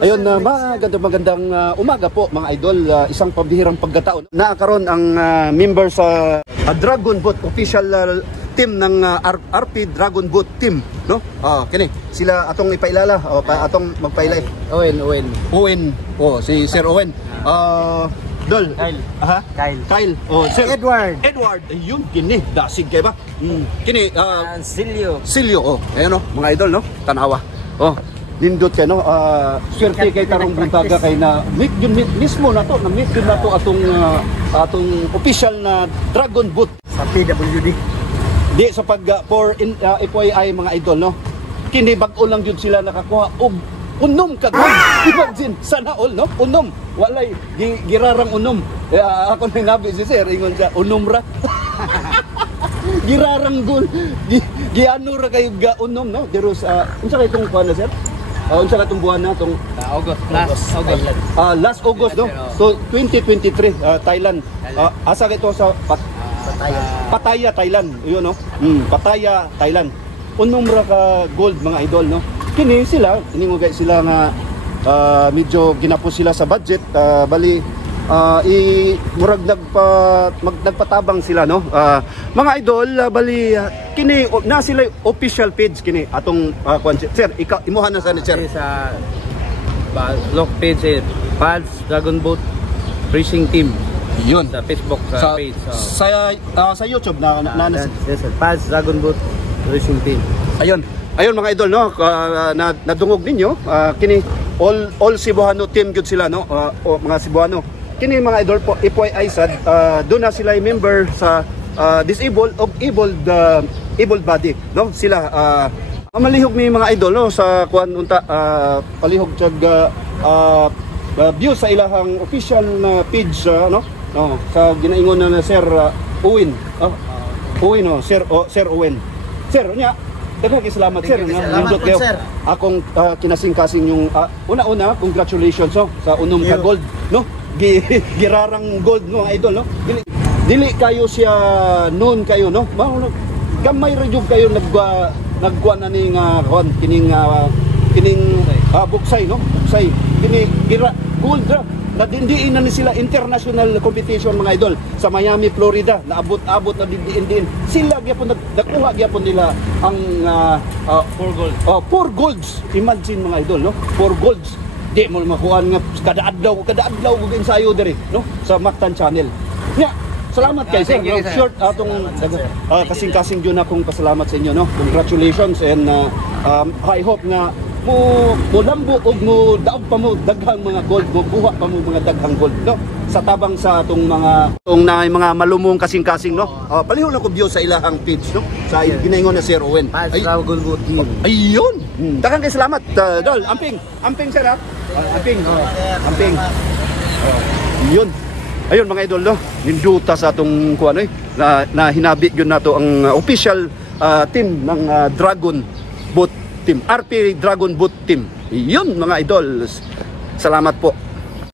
Ayun, magandang umaga po mga idol. Isang pabihirang pagkataon. Nakakaroon ang member sa Dragon Boat official team ng RP Dragon Boat team, no? Kini sila atong ipailala atong magpailay. Owen. Si Sir Owen. Dol. Kyle. Sir Edward. Ayun, kini dasig kay ba? Kini Silio. Ayun mga idol, no? Tanawa. Nindot kay no, swerte kay tarong buntaga kay na meet yun mismo na to atong official na Dragon Boat sa PWD. Di sa pag for FYI mga idol, no, kini bag-o lang jud sila nakakuha og unom ka gold. Imagine sana all, no, unom walay girarang unom. Ako na nabi si Sir ingon sa unom ra. Girarang gold giano ra kay ga unom, no, deros unsa kay tong kuan na Sir? Unsa ka itong buwan na itong last August, no? So 2023 Thailand. Asa ka ito sa Pattaya, Thailand. Yun, no? Pattaya, Thailand. Unom ra ka gold mga idol, no? Kini sila, inimugay sila nga medyo ginapos sila sa budget. Bali murag nagpatabang sila, no? Mga idol, bali kini na sila official page kini atong Sir, ikaw imuhan na sa ni Sir sa lock page Pads Dragon Boat Racing Team. Yun sa Facebook page. Sa YouTube na Pads Dragon Boat Racing Team. Ayun mga idol, no, nadungog ninyo kini all Cebuano team gyud sila, no, mga Cebuano. Kini mga idol po FYI sad doon na sila member sa disabled of able body, no, sila malihog mi mga idol, no, sa kuan unta palihog tag view sa ilahang official na page, no, sa ginaingon na Sir Owen. Sir Owen. Sir nya daghang salamat Sir, nindot kayo. Akong kinasing-kasing yung una congratulations, no, sa unom ka gold, no, girarang gold, no, idol, no. Dili kayo siya noon kayo, no, gamay ra jud kayo nagkuan na ning kining buksay, no, buksay kini gold ra nadindiin na ni sila international competition mga idol sa Miami, Florida. Naabot na dindiin sila gyapon, nakuha gyapon nila ang 4 golds. Imagine mga idol, no, 4 golds. Di mo makuha nga kada adlaw ko ensayo diri, no, sa Mactan Channel. Salamat kay Sir. Short atong kasing-kasing jud akong pasalamat sa inyo, no. Congratulations, and I hope nga mo lambo og mo daog pa mo daghang mga gold, mo buha pa mo mga daghang gold, no, sa tabang sa atong mga malumong kasing-kasing, no. Palihog lang ko view sa ilahang page, no, sa ginaingon na Sir Owen. Ayun. Daghang kay salamat Dol. Amping Sir, amping. Yun. Ayun mga idol, no, ninduta sa atong kuan na hinabi gyud nato ang official team ng Dragon Boat Team, RP Dragon Boat Team. Yun mga idol. Salamat po.